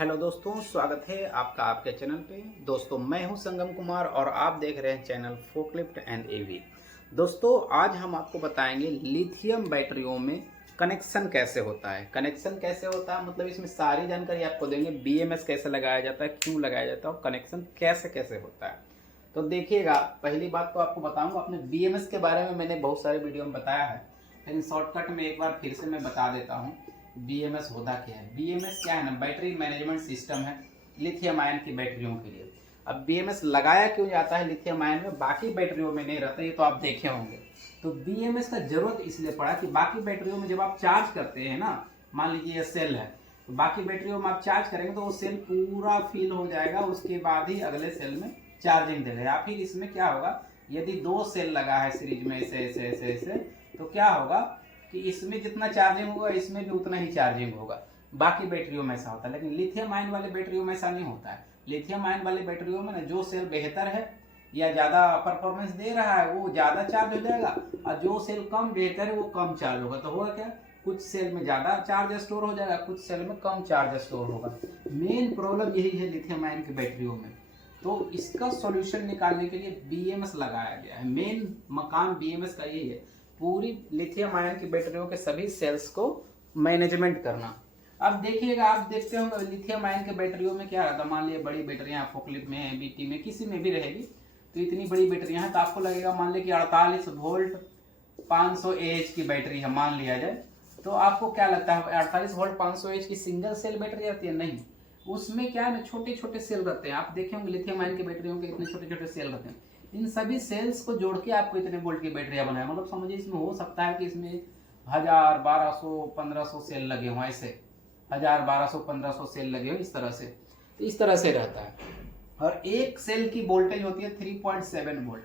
Hello दोस्तों, स्वागत है आपका आपके चैनल पे। दोस्तों, मैं हूं संगम कुमार और आप देख रहे हैं चैनल फोकलिफ्ट एंड एवी। दोस्तों, आज हम आपको बताएंगे लिथियम बैटरियों में कनेक्शन कैसे होता है। कनेक्शन कैसे होता है मतलब इसमें सारी जानकारी आपको देंगे। बीएमएस कैसे लगाया जाता है, क्यों लगाया जाता है और कनेक्शन कैसे कैसे होता है। तो देखिएगा, पहली बात तो आपको बताऊंगा, अपने बीएमएस के बारे में मैंने बहुत सारे वीडियो में बताया है, लेकिन शॉर्टकट में एक बार फिर से मैं बता देता हूँ बीएमएस होता क्या है। बीएमएस क्या है ना, बैटरी मैनेजमेंट सिस्टम है लिथियम आयन की बैटरियों के लिए। अब बीएमएस लगाया क्यों जाता है लिथियम आयन में, बाकी बैटरियों में नहीं रहता, ये तो आप देखे होंगे। तो बीएमएस का जरूरत इसलिए पड़ा कि बाकी बैटरियों में जब आप चार्ज करते हैं ना, मान लीजिए ये सेल है, तो बाकी बैटरियों में आप चार्ज करेंगे तो वो सेल पूरा फिल हो जाएगा, उसके बाद ही अगले सेल में चार्जिंग देगा। या फिर इसमें क्या होगा, यदि दो सेल लगा है सीरीज में ऐसे ऐसे ऐसे ऐसे, तो क्या होगा कि इसमें जितना चार्जिंग होगा इसमें भी उतना ही चार्जिंग होगा। बाकी बैटरियों में ऐसा होता है, लेकिन लिथियम आयन वाले बैटरियों में ऐसा नहीं होता है। लिथियम आयन वाले बैटरियों में ना, जो सेल बेहतर है या ज़्यादा परफॉर्मेंस दे रहा है वो ज़्यादा चार्ज हो जाएगा, और जो सेल कम बेहतर है वो कम चार्ज होगा। तो होगा क्या, कुछ सेल में ज़्यादा चार्ज स्टोर हो जाएगा, कुछ सेल में कम चार्ज स्टोर होगा। मेन प्रॉब्लम यही है लिथियम आयन की बैटरियों में। तो इसका सॉल्यूशन निकालने के लिए बीएमएस लगाया गया है। मेन मकान बीएमएस का यही है, पूरी लिथियम आयन की बैटरियों के सभी सेल्स को मैनेजमेंट करना। अब देखिएगा, आप देखते होंगे लिथियम आयन के बैटरियों में क्या रहता है। मान लीजिए बड़ी बैटरियां फोकलिफ्ट में है, बीटी में, किसी में भी रहेगी, तो इतनी बड़ी बैटरियां हैं तो आपको लगेगा, मान लीजिए कि 48 वोल्ट 500 एएच की बैटरी है मान लिया जाए, तो आपको क्या लगता है 48 वोल्ट 500 एएच की सिंगल सेल बैटरी आती है? नहीं, उसमें क्या है ना, छोटे छोटे सेल रहते हैं। आप देखे होंगे लिथियम आयन की बैटरियों के इतने छोटे छोटे सेल रहते हैं। इन सभी सेल्स को जोड़ के आपको इतने वोल्ट की बैटरियां बनाए। मतलब समझिए इसमें हो सकता है कि इसमें 1000 1200 1500 सेल लगे हों, ऐसे 1000 1200 1500 सेल लगे हो इस तरह से। तो इस तरह से रहता है, और एक सेल की वोल्टेज होती है 3.7 वोल्ट,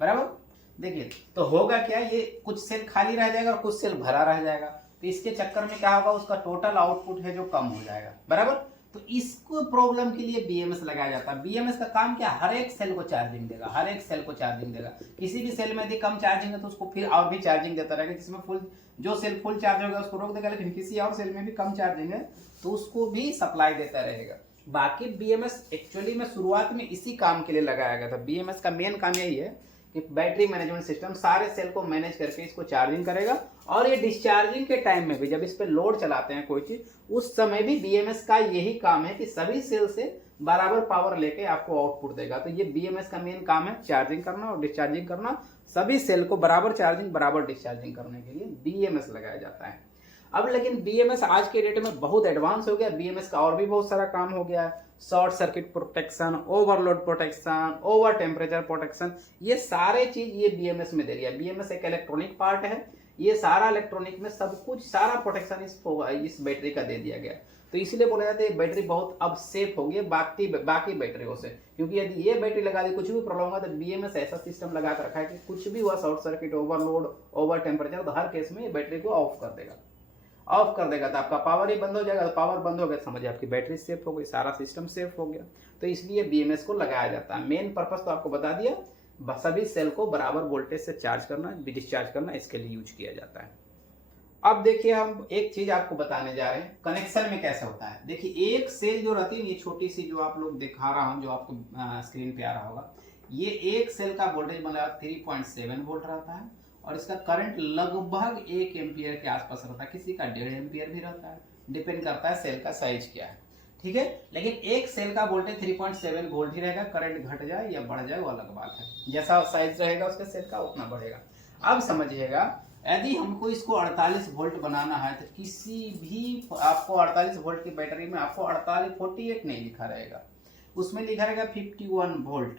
बराबर। देखिए तो होगा क्या, ये कुछ सेल खाली रह जाएगा और कुछ सेल भरा रह जाएगा, तो इसके चक्कर में क्या होगा, उसका टोटल आउटपुट है जो कम हो जाएगा, बराबर। तो इसको प्रॉब्लम के लिए बीएमएस लगाया जाता है। बीएमएस का काम क्या, हर एक सेल को चार्जिंग देगा, हर एक सेल को चार्जिंग देगा। किसी भी सेल में यदि कम चार्जिंग है तो उसको फिर और भी चार्जिंग देता रहेगा। जिसमें फुल, जो सेल फुल चार्ज होगा उसको रोक देगा, लेकिन किसी और सेल में भी कम चार्जिंग है तो उसको भी सप्लाई देता रहेगा। बाकी बीएमएस एक्चुअली में शुरुआत में इसी काम के लिए लगाया गया था। बीएमएस का मेन काम यही है कि बैटरी मैनेजमेंट सिस्टम सारे सेल को मैनेज करके इसको चार्जिंग करेगा, और ये डिस्चार्जिंग के टाइम में भी जब इस पे लोड चलाते हैं कोई चीज, उस समय भी बीएमएस का यही काम है कि सभी सेल से बराबर पावर लेके आपको आउटपुट देगा। तो ये बीएमएस का मेन काम है, चार्जिंग करना और डिस्चार्जिंग करना। सभी सेल को बराबर चार्जिंग बराबर डिस्चार्जिंग करने के लिए बीएमएस लगाया जाता है। अब लेकिन बीएमएस आज के डेट में बहुत एडवांस हो गया। बीएमएस का और भी बहुत सारा काम हो गया है। Short circuit protection, overload protection, over temperature protection, ये सारे चीज ये बीएमएस में दे रही है। बीएमएस एक इलेक्ट्रॉनिक पार्ट है, ये सारा इलेक्ट्रॉनिक में सब कुछ, सारा प्रोटेक्शन इस बैटरी का दे दिया गया। तो इसलिए बोला जाता है बैटरी बहुत अब सेफ हो गई बाकी बैटरियों से, क्योंकि यदि ये बैटरी लगा दी, कुछ भी प्रॉब्लम होगा तो बीएमएस ऐसा सिस्टम लगा कर रखा है कि कुछ भी हुआ, short circuit, overload, over temperature, तो हर केस में ये बैटरी को ऑफ कर देगा। ऑफ कर देगा तो आपका पावर ही बंद हो जाएगा। तो पावर बंद हो गया, समझिए आपकी बैटरी सेफ हो गई, सारा सिस्टम सेफ हो गया। तो इसलिए बीएमएस को लगाया जाता है। मेन पर्पस तो आपको बता दिया, सभी सेल को बराबर वोल्टेज से चार्ज करना, डिस्चार्ज करना, इसके लिए यूज किया जाता है। अब देखिए, हम एक चीज आपको बताने जा रहे हैं कनेक्शन में कैसे होता है। देखिए, एक सेल जो रहती है, ये छोटी सी जो आप लोग दिखा रहा हूं, जो आपको स्क्रीन पे आ रहा होगा, ये एक सेल का वोल्टेज मतलब 3.7 वोल्ट रहता है, और इसका करंट लगभग 1 एम्पियर के आसपास रहता है। किसी का 1.5 एम्पियर भी रहता है, डिपेंड करता है सेल का साइज क्या है, ठीक है। लेकिन एक सेल का वोल्टेज 3.7 वोल्ट ही रहेगा। करंट घट जाए या बढ़ जाए वो अलग बात है, जैसा साइज रहेगा उसके सेल का उतना बढ़ेगा। अब समझिएगा, यदि हमको इसको 48 वोल्ट बनाना है तो किसी भी आपको 48 वोल्ट की बैटरी में आपको 48 नहीं लिखा रहेगा, उसमें लिखा रहेगा 51 वोल्ट।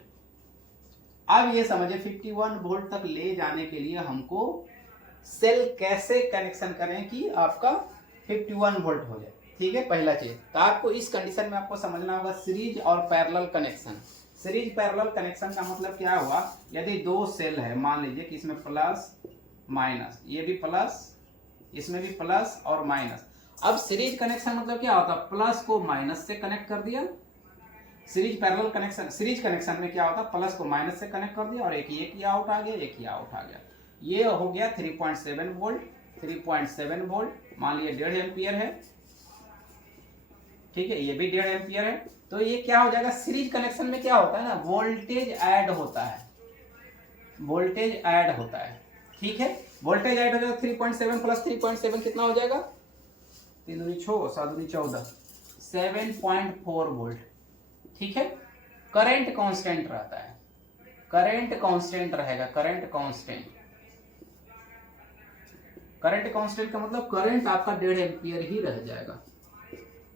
अब ये समझिए 51 वोल्ट तक ले जाने के लिए हमको सेल कैसे कनेक्शन करें कि आपका 51 वोल्ट हो जाए, ठीक है। पहला चीज तो आपको इस कंडीशन में आपको समझना होगा सीरीज और parallel connection. Series parallel connection का मतलब क्या हुआ, यदि दो सेल है, मान लीजिए कि इसमें प्लस माइनस, ये भी प्लस, इसमें भी प्लस और माइनस। अब सीरीज कनेक्शन मतलब क्या होता है, प्लस को माइनस से कनेक्ट कर दिया। Series parallel connection, series connection में क्या होता है, प्लस को माइनस से कनेक्ट कर दिया और एक ये आउट आ गया, एक ये आउट आ गया। ये हो गया 3.7 वोल्ट। 3.7 वोल्ट मान लीजिए 1.5 एम्पियर है, ठीक है, ये भी 1.5 एम्पियर है। तो ये क्या हो जाएगा, सीरीज कनेक्शन में क्या होता है ना, वोल्टेज ऐड होता है, वोल्टेज ऐड होता है। ठीक है, वोल्टेज ऐड हो जाएगा 3.7 प्लस 3.7 कितना हो जाएगा, 3 दूनी 6 7 दूनी 14, 7.4 वोल्ट। ठीक है, करंट कांस्टेंट रहता है, करंट कांस्टेंट रहेगा, करंट कांस्टेंट। करंट कांस्टेंट का मतलब करंट आपका 1.5 एम्पियर ही रह जाएगा,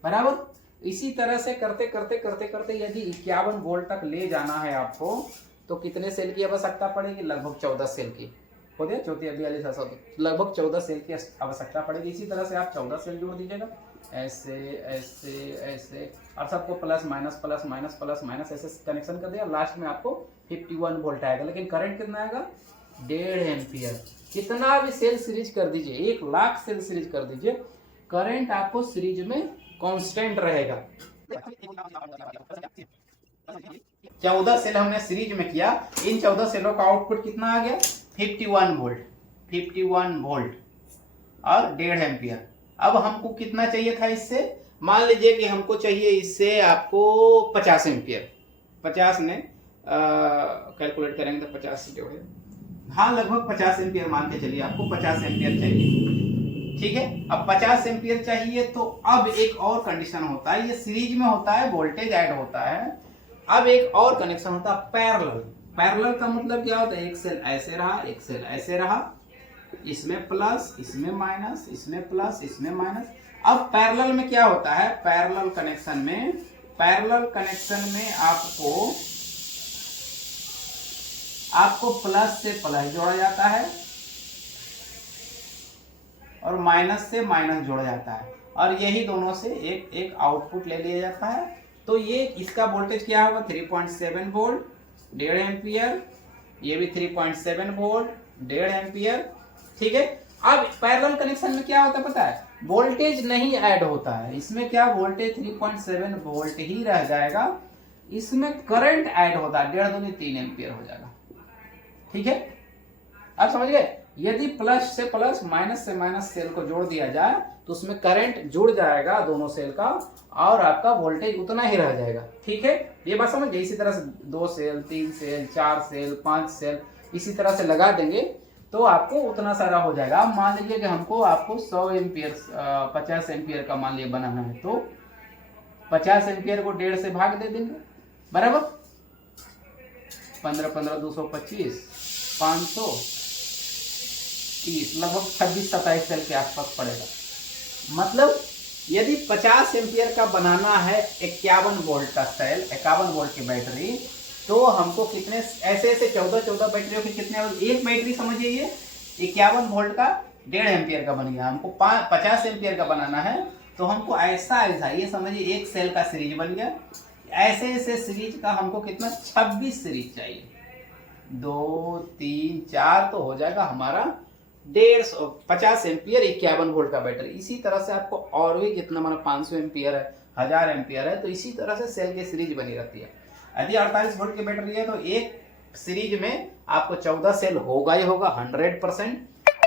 बराबर। इसी तरह से करते करते करते करते यदि 51 वोल्ट तक ले जाना है आपको, तो कितने सेल की आवश्यकता पड़ेगी, लगभग 14 सेल की। हो गया 34 42 ऐसा, लगभग 14 सेल की आवश्यकता पड़ेगी। इसी तरह से आप 14 सेल जोड़ दीजिएगा, ऐसे ऐसे ऐसे, और सबको plus minus plus minus plus minus ऐसे कनेक्शन कर दिया, लास्ट में आपको 51 वोल्ट आएगा। लेकिन करंट कितना आएगा, 1.5 एम्पियर। कितना भी सेल सीरीज कर दीजिए, 1 लाख सेल सीरीज कर दीजिए, करंट आपको सीरीज में कांस्टेंट रहेगा। 14 सेल हमने सीरीज में किया, इन 14 सेलों का आउटपुट कितना आ गया, 51 वोल्ट, 51 वोल्ट और 1.5 एम्पियर। अब हमको कितना चाहिए था इससे, मान लीजिए कि हमको चाहिए इससे आपको 50 एम्पियर। 50 ने कैलकुलेट करेंगे तो 50 जो है, हाँ लगभग 50 एम्पियर मान के चलिए, आपको 50 एम्पियर चाहिए। ठीक है, अब 50 एम्पियर चाहिए तो अब एक और कंडीशन होता है, ये सीरीज में होता है, वोल्टेज ऐड होता है। अब एक और कनेक्शन होता है पैरेलल। पैरेलल का मतलब क्या होता है, एक सेल ऐसे रहा, एक सेल ऐसे रहा, इसमें प्लस इसमें माइनस, इसमें प्लस इसमें माइनस। अब पैरेलल में क्या होता है, पैरेलल कनेक्शन में, पैरेलल कनेक्शन में आपको प्लस से प्लस जोड़ा जाता है और माइनस से माइनस जोड़ा जाता है, और यही दोनों से एक एक आउटपुट ले लिया जाता है। तो ये इसका वोल्टेज क्या होगा, 3.7 वोल्ट 1.5 एम्पियर, ये भी 3.7 वोल्ट 1.5 एम्पियर। ठीक है, अब पैरेलल कनेक्शन में क्या होता है पता है, वोल्टेज नहीं ऐड होता है, इसमें क्या वोल्टेज 3.7 वोल्ट ही रह जाएगा, इसमें करंट ऐड होता है, 1.5 दूनी 3 एम्पियर हो जाएगा। ठीक है, आप समझ गए। यदि प्लस से प्लस माइनस से माइनस सेल को जोड़ दिया जाए तो उसमें करंट जुड़ जाएगा दोनों सेल का, और आपका वोल्टेज उतना ही रह जाएगा। ठीक है, ये बात समझ गए। इसी तरह से 2 सेल 3 सेल 4 सेल 5 सेल इसी तरह से लगा देंगे तो आपको उतना सारा हो जाएगा। अब मान लीजिए कि आपको 100 एम्पियर 50 एम्पियर का मान लिया बनाना है, तो 50 एम्पियर को 1.5 से भाग दे देंगे, बराबर। 15 15 225 530, लगभग 26-27 सेल के आसपास पड़ेगा। मतलब यदि 50 एम्पियर का बनाना है 51 वोल्ट का सेल, 51 वोल्ट की बैटरी, तो हमको कितने ऐसे 14 बैटरियों के कितने, एक बैटरी समझिए ये 51 वोल्ट का 1.5 एम्पियर का बन गया। हमको 50 एम्पियर का बनाना है तो हमको ऐसा ये समझिए एक सेल का सीरीज बन गया। ऐसे सीरीज का हमको कितना 26 सीरीज चाहिए, 2 3 4 तो हो जाएगा हमारा 50 एम्पियर 51 वोल्ट का बैटरी। इसी तरह से आपको और भी जितना माना 500 एम्पियर है, 1000 एम्पियर है, तो इसी तरह से सेल की सीरीज बनी रहती है। यदि 48 वोल्ट की बैटरी है तो एक सीरीज में आपको 14 सेल होगा ही होगा 100%,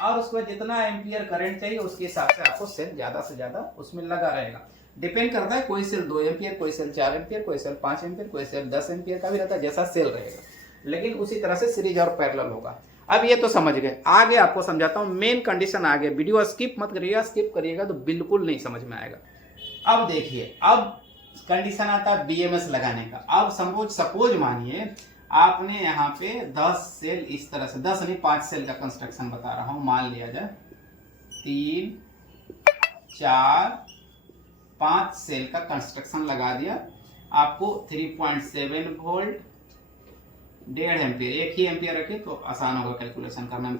और उसको जितना एम्पियर करंट चाहिए उसके हिसाब से आपको सेल ज्यादा से ज्यादा उसमें लगा रहेगा। डिपेंड करता है, कोई सेल 2 एम्पियर, कोई सेल 4 एम्पियर, कोई सेल 5 एम्पियर, कोई सेल 10 एम्पियर का भी रहता है, जैसा सेल रहेगा। लेकिन उसी तरह से सीरीज और पैरेलल होगा। अब ये तो समझ गए, आगे आपको समझाता हूँ मेन कंडीशन। आगे वीडियो स्किप मत करिएगा, स्किप करिएगा तो बिल्कुल नहीं समझ में आएगा। अब देखिए, अब कंडीशन आता है बीएमएस लगाने का। अब सपोज मानिए आपने यहाँ पे 10 सेल इस तरह से, 10 नहीं 5 सेल का कंस्ट्रक्शन बता रहा हूँ, मान लिया जाए 3 4 5 सेल का कंस्ट्रक्शन लगा दिया। आपको 3.7 वोल्ट 1.5 एम्पियर, एक ही एम्पियर रखे तो आसान होगा कैलकुलेशन करना में।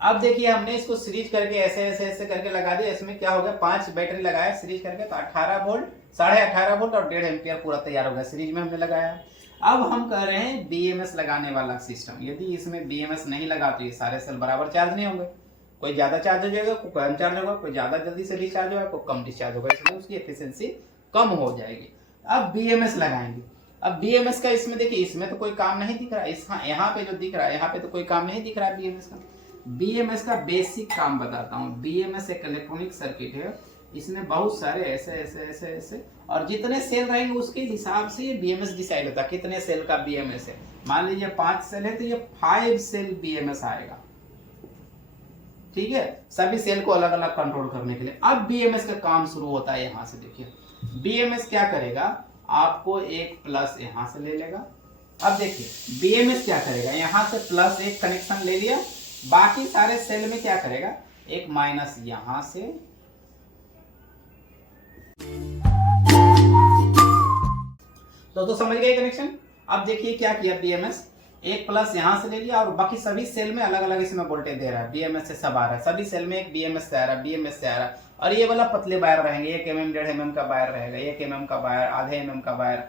अब देखिए हमने इसको सीरीज करके ऐसे करके लगा दिया। इसमें क्या हो गया, 5 बैटरी लगाया सीरीज करके, तो 18 वोल्ट 18.5 वोल्ट और 1.5 एम्पियर पूरा तैयार हो गया, सीरीज में हमने लगाया। अब हम कर रहे हैं बीएमएस लगाने वाला सिस्टम। यदि इसमें बीएमएस नहीं लगा तो ये सारे सेल बराबर चार्ज नहीं होंगे, कोई ज्यादा चार्ज हो जाएगा, कोई कम चार्ज होगा, कोई ज्यादा जल्दी से डिस्चार्ज होगा, कोई कम डिस्चार्ज होगा, इसलिए उसकी एफिशिएंसी कम हो जाएगी। अब बीएमएस लगाएंगे। अब BMS का इसमें देखिए, इसमें तो कोई काम नहीं दिख रहा है, इस यहाँ पे जो दिख रहा है यहाँ पे तो कोई काम नहीं दिख रहा है BMS का। BMS का बेसिक काम बताता हूँ। BMS एक इलेक्ट्रॉनिक सर्किट है, इसमें बहुत सारे ऐसे ऐसे ऐसे ऐसे और जितने सेल रहेंगे उसके हिसाब से ये BMS डिसाइड होता है कितने सेल का BMS है। मान लीजिए 5 सेल है तो ये 5 सेल BMS आएगा, ठीक है, सभी सेल को अलग अलग कंट्रोल करने के लिए। अब BMS का काम शुरू होता है यहाँ से। देखिए BMS क्या करेगा, आपको एक प्लस यहाँ से ले लेगा। अब देखिए BMS क्या करेगा, यहाँ से प्लस एक कनेक्शन ले लिया, बाकी सारे सेल में क्या करेगा, एक माइनस यहां से, तो समझ गए कनेक्शन। अब देखिए क्या किया BMS, एक प्लस यहां से ले लिया और बाकी सभी सेल में अलग अलग इसमें वोल्टेज दे रहा है। BMS से सब आ रहा है, सभी सेल में एक BMS से आ रहा है, BMS से आ रहा है। और ये वाला पतले वायर रहेंगे, 1 mm 1.5 mm का वायर रहेगा, 1 mm का वायर, आधे mm का वायर,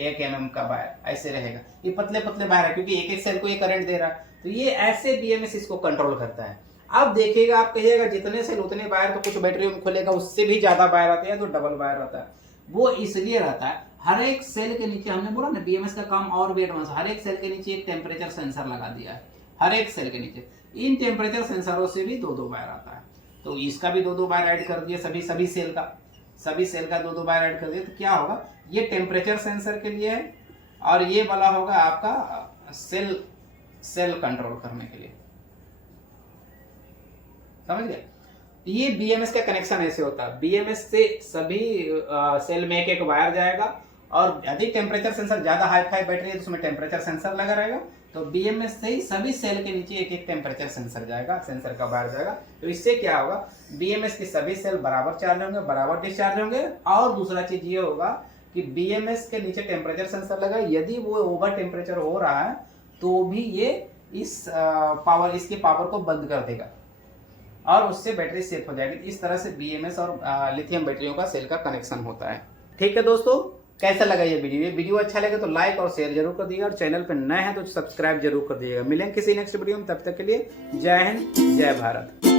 1 mm का वायर, ऐसे रहेगा। ये पतले पतले वायर है क्योंकि एक एक सेल को ये करंट दे रहा है, तो ये ऐसे BMS इसको कंट्रोल करता है। अब देखिएगा, आप कहिएगा जितने सेल उतने वायर, तो कुछ बैटरी में खुलेगा उससे भी ज्यादा वायर आते हैं, तो डबल वायर रहता है। वो इसलिए रहता है, हर एक सेल के नीचे, हमने बोला ना BMS का काम और भी एडवांस, हर एक सेल के नीचे एक टेम्परेचर सेंसर लगा दिया है, हर एक सेल के नीचे। इन टेम्परेचर सेंसरों से भी 2-2 वायर आता है, तो इसका भी 2-2 वायर ऐड कर दिया, सभी सेल का 2-2 वायर ऐड कर दिया। तो क्या होगा, ये टेम्परेचर सेंसर के लिए है और ये वाला होगा आपका सेल कंट्रोल करने के लिए। समझ गए। ये BMS का कनेक्शन ऐसे होता है, BMS से सभी सेल में एक एक वायर जाएगा और अधिक टेम्परेचर सेंसर, ज्यादा हाई फाई बैटरी है तो उसमें टेम्परेचर सेंसर लगा रहेगा, तो BMS से ही सभी सेल के नीचे एक एक टेम्परेचर सेंसर जाएगा, सेंसर का वायर जाएगा। तो इससे क्या होगा, BMS के सभी सेल बराबर चार्ज होंगे, बराबर डिस्चार्ज होंगे। और दूसरा चीज ये होगा कि BMS के नीचे टेम्परेचर सेंसर लगा, यदि वो ओवर टेम्परेचर हो रहा है तो भी ये इसकी पावर को बंद कर देगा और उससे बैटरी सेफ हो जाएगी। इस तरह से BMS और लिथियम बैटरियों का सेल का कनेक्शन होता है। ठीक है दोस्तों, कैसा लगा ये वीडियो अच्छा लगे तो लाइक और शेयर जरूर कर दीजिएगा और चैनल पर नए हैं तो सब्सक्राइब जरूर कर दीजिएगा। मिलेंगे किसी नेक्स्ट वीडियो में, तब तक के लिए जय हिंद, जय भारत।